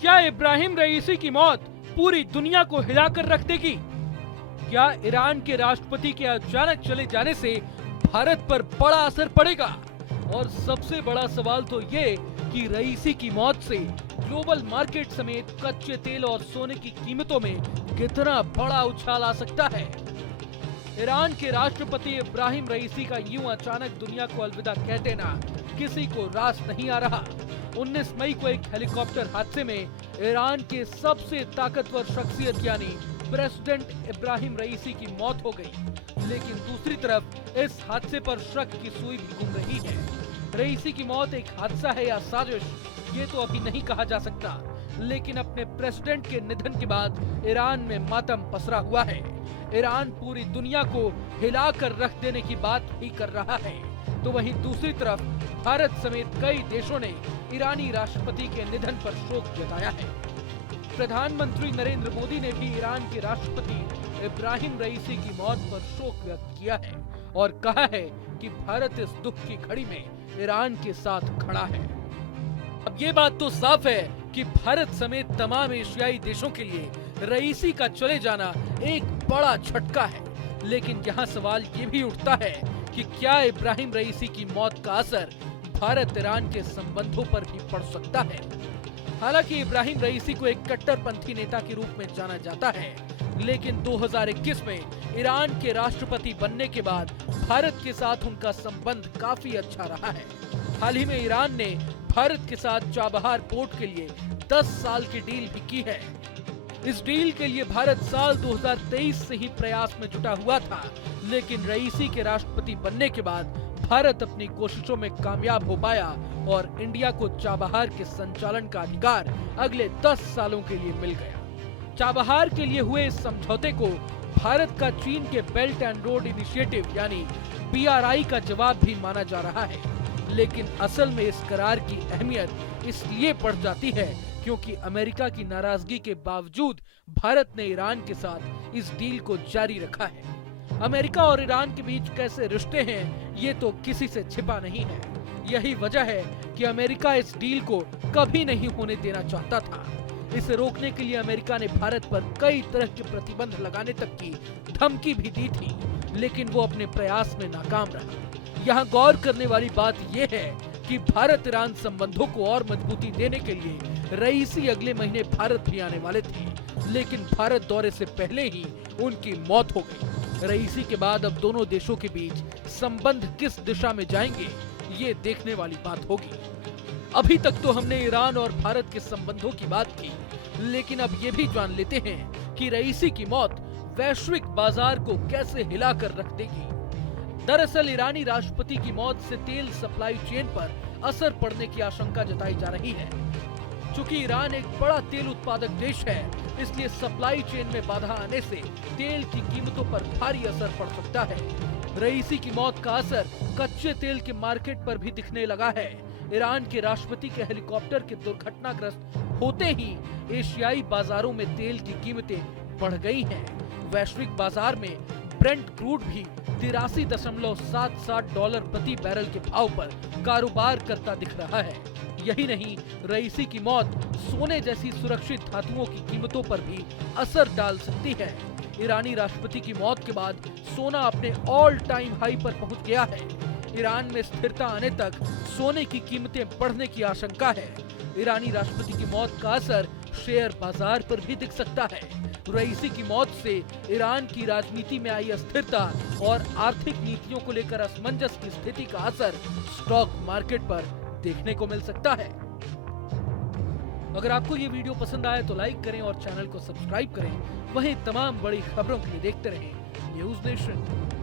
क्या इब्राहिम रईसी की मौत पूरी दुनिया को हिलाकर रख देगी? क्या ईरान के राष्ट्रपति के अचानक चले जाने से भारत पर बड़ा असर पड़ेगा? और सबसे बड़ा सवाल तो ये कि रईसी की मौत से ग्लोबल मार्केट समेत कच्चे तेल और सोने की कीमतों में कितना बड़ा उछाल आ सकता है। ईरान के राष्ट्रपति इब्राहिम रईसी का यूं अचानक दुनिया को अलविदा कह देना किसी को रास नहीं आ रहा। 19 मई को एक हेलीकॉप्टर हादसे में ईरान के सबसे ताकतवर शख्सियत यानी प्रेसिडेंट इब्राहिम रईसी की मौत हो गई। लेकिन दूसरी तरफ इस हादसे पर शक की सुई भी घूम रही है। रईसी की मौत एक हादसा है या साजिश, ये तो अभी नहीं कहा जा सकता। लेकिन अपने प्रेसिडेंट के निधन के बाद ईरान में मातम पसरा हुआ है। ईरान पूरी दुनिया को हिलाकर रख देने की बात ही कर रहा है, तो वहीं दूसरी तरफ भारत समेत कई देशों ने ईरानी राष्ट्रपति के निधन पर शोक जताया है। प्रधानमंत्री नरेंद्र मोदी ने भी ईरान के राष्ट्रपति इब्राहिम रईसी की मौत पर शोक व्यक्त किया है और कहा है कि भारत इस दुख की घड़ी में ईरान के साथ खड़ा है। अब ये बात तो साफ है कि भारत समेत तमाम एशियाई देशों के लिए रईसी का चले जाना एक बड़ा झटका है। लेकिन यहाँ सवाल ये भी उठता है कि क्या इब्राहिम रईसी की मौत का असर भारत ईरान के संबंधों पर भी पड़ सकता है। हालांकि इब्राहिम रईसी को एक कट्टरपंथी नेता के रूप में जाना जाता है, लेकिन 2021 में ईरान के राष्ट्रपति बनने के बाद भारत के साथ उनका संबंध काफी अच्छा रहा है। हाल ही में ईरान ने भारत के साथ चाबहार पोर्ट के लिए 10 साल की डील भी की है। इस डील के लिए भारत साल 2023 से ही प्रयास में जुटा हुआ था, लेकिन रईसी के राष्ट्रपति बनने के बाद भारत अपनी कोशिशों में कामयाब हो पाया और इंडिया को चाबहार के संचालन का अधिकार अगले 10 सालों के लिए मिल गया। चाबहार के लिए हुए इस समझौते को भारत का चीन के बेल्ट एंड रोड इनिशिएटिव यानी BRI का जवाब भी माना जा रहा है। लेकिन असल में इस करार की अहमियत इसलिए बढ़ जाती है क्योंकि अमेरिका की नाराजगी के बावजूद भारत ने ईरान के साथ इस डील को जारी रखा है। अमेरिका और ईरान के बीच कैसे रिश्ते हैं ये तो किसी से छिपा नहीं है। यही वजह है कि अमेरिका इस डील को कभी नहीं होने देना चाहता था। इसे रोकने के लिए अमेरिका ने भारत पर कई तरह के प्रतिबंध लगाने तक की धमकी भी दी थी, लेकिन वो अपने प्रयास में नाकाम रहा। यहाँ गौर करने वाली बात यह है कि भारत ईरान संबंधों को और मजबूती देने के लिए रईसी अगले महीने भारत भी आने वाले थे, लेकिन भारत दौरे से पहले ही उनकी मौत हो गई। रईसी के बाद अब दोनों देशों के बीच संबंध किस दिशा में जाएंगे ये देखने वाली बात होगी। अभी तक तो हमने ईरान और भारत के संबंधों की बात की, लेकिन अब ये भी जान लेते हैं कि रईसी की मौत वैश्विक बाजार को कैसे हिलाकर रख देगी। दरअसल ईरानी राष्ट्रपति की मौत से तेल सप्लाई चेन पर असर पड़ने की आशंका जताई जा रही है। चूंकि ईरान एक बड़ा तेल उत्पादक देश है, इसलिए सप्लाई चेन में बाधा आने से तेल की कीमतों पर भारी असर पड़ सकता है। रईसी की मौत का असर कच्चे तेल के मार्केट पर भी दिखने लगा है। ईरान के राष्ट्रपति के हेलीकॉप्टर के दुर्घटनाग्रस्त होते ही एशियाई बाजारों में तेल की कीमतें बढ़ गई हैं। वैश्विक बाजार में ब्रेंट क्रूड भी 83.77 डॉलर प्रति बैरल के भाव पर कारोबार करता दिख रहा है। यही नहीं, रईसी की मौत सोने जैसी सुरक्षित धातुओं की कीमतों पर भी असर डाल सकती है। ईरानी राष्ट्रपति की मौत के बाद सोना अपने ऑल टाइम हाई पर पहुंच गया है। ईरान में स्थिरता आने तक सोने की कीमतें बढ़ने की आशंका है। ईरानी राष्ट्रपति की मौत का असर शेयर बाजार पर भी दिख सकता है। रईसी की मौत से ईरान की राजनीति में आई अस्थिरता और आर्थिक नीतियों को लेकर असमंजस की स्थिति का असर स्टॉक मार्केट पर देखने को मिल सकता है। अगर आपको ये वीडियो पसंद आए तो लाइक करें और चैनल को सब्सक्राइब करें। वहीं तमाम बड़ी खबरों के लिए देखते रहें न्यूज़ नेशन।